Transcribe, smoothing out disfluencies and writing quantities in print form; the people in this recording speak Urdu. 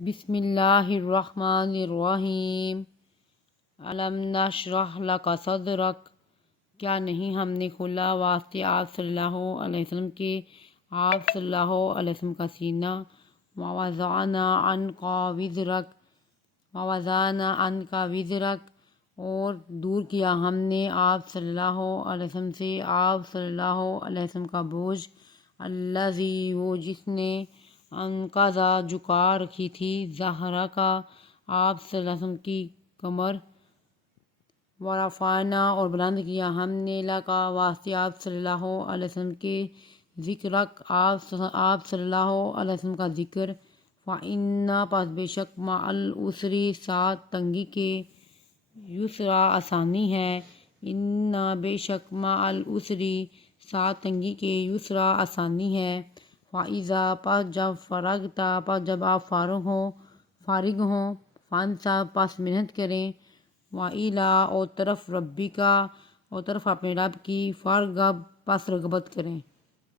بسم اللہ الرحمن الرحیم۔ علم نشرح لک صدرک، کیا نہیں ہم نے کھولا واسطے آپ صلی اللہ علیہ وسلم کے، آپ صلی اللہ علیہ وسلم کا سینہ۔ ووضعنا عنک وزرک، ووضعنا عنک وزرک، اور دور کیا ہم نے آپ صلی اللہ علیہ وسلم سے آپ صلی اللہ علیہ وسلم کا بوجھ۔ الذی، وہ جس نے، انقض، جھکا رکھی تھی، ظہرک، آپ صلی اللہ علیہ وسلم کی کمر۔ ورفعنا، اور بلند کیا ہم نے، لک، واسطے آپ صلی اللہ علیہ وسلم کے، ذکرک، آپ صلی اللہ علیہ وسلم کا ذکر۔ فإن، پس بے شک، مع العسر، ساتھ تنگی کے، یسرا، آسانی ہے۔ ان، بے شک، مع العسر، ساتھ تنگی کے، یسرا، آسانی ہے۔ فإذا، پس جب، فرغت، پس جب آپ فارغ ہوں، فانصب، پس محنت کریں۔ وإلی، اور طرف ربک، اور طرف اپنے رب کی، فارغب، پس رغبت کریں۔